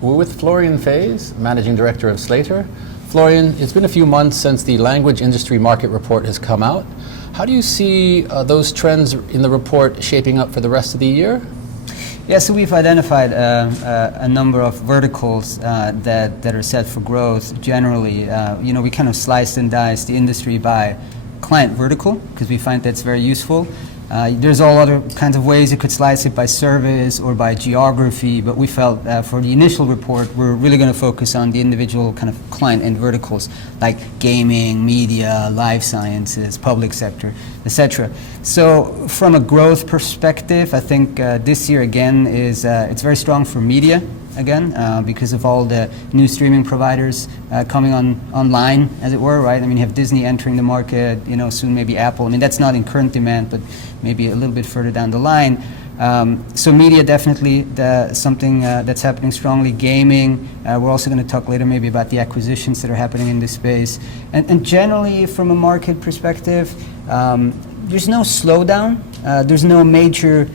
We're with Florian Faes, Managing Director of Slator. Florian, it's been a few months since the language industry market report has come out. How do you see those trends in the report shaping up for the rest of the year? Yeah, so we've identified a number of verticals that are set for growth. Generally, we kind of sliced and diced the industry by client vertical because we find that's very useful. There's all other kinds of ways you could slice it by service or by geography, but we felt for the initial report we're really going to focus on the individual kind of client end verticals like gaming, media, life sciences, public sector, etc. So from a growth perspective, I think this year again is it's very strong for media. Again, because of all the new streaming providers coming online, as it were, right? I mean, you have Disney entering the market, soon maybe Apple. I mean, that's not in current demand, but maybe a little bit further down the line. So media definitely something that's happening strongly. Gaming, we're also going to talk later maybe about the acquisitions that are happening in this space. And generally, from a market perspective, there's no slowdown. There's no major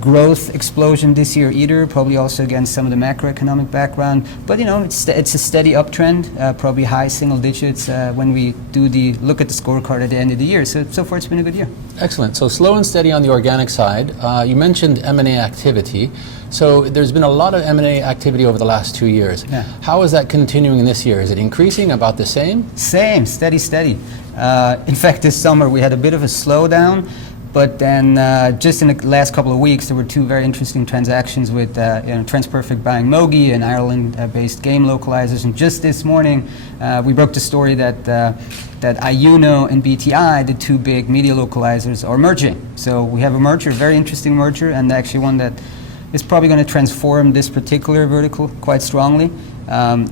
growth explosion this year either, probably also against some of the macroeconomic background. But it's a steady uptrend, probably high single digits when we do look at the scorecard at the end of the year. So far it's been a good year. Excellent. So slow and steady on the organic side. You mentioned M&A activity. So there's been a lot of M&A activity over the last 2 years. Yeah. How is that continuing this year? Is it increasing, about the same? Same, steady. In fact, this summer we had a bit of a slowdown. But then just in the last couple of weeks, there were two very interesting transactions with TransPerfect buying Mogi, an Ireland-based game localizers. And just this morning, we broke the story that IUNO and BTI, the two big media localizers, are merging. So we have a merger, a very interesting merger, and actually one that is probably going to transform this particular vertical quite strongly.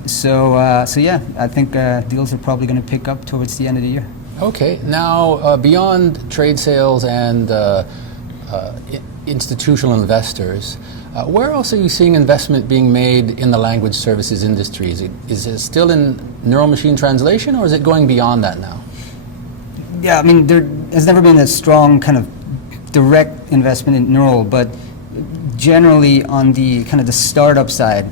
So yeah, I think deals are probably going to pick up towards the end of the year. Okay, now beyond trade sales and institutional investors, where else are you seeing investment being made in the language services industry? Is it still in neural machine translation, or is it going beyond that now? Yeah, I mean, there has never been a strong kind of direct investment in neural, but generally on the kind of the startup side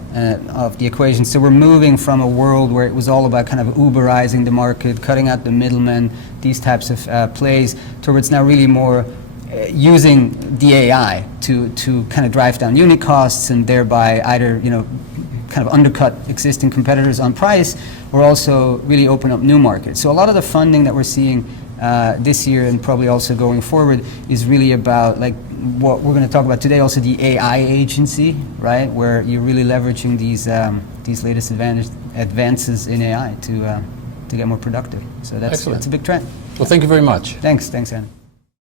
of the equation. So we're moving from a world where it was all about kind of Uberizing the market, cutting out the middlemen, these types of plays, towards now really more using the AI to kind of drive down unit costs and thereby either kind of undercut existing competitors on price, or also really open up new markets. So a lot of the funding that we're seeing this year and probably also going forward is really about like what we're going to talk about today, also the AI agency, right, where you're really leveraging these latest advances in AI to get more productive. So that's a big trend. Well, thank you very much. Thanks, Anna.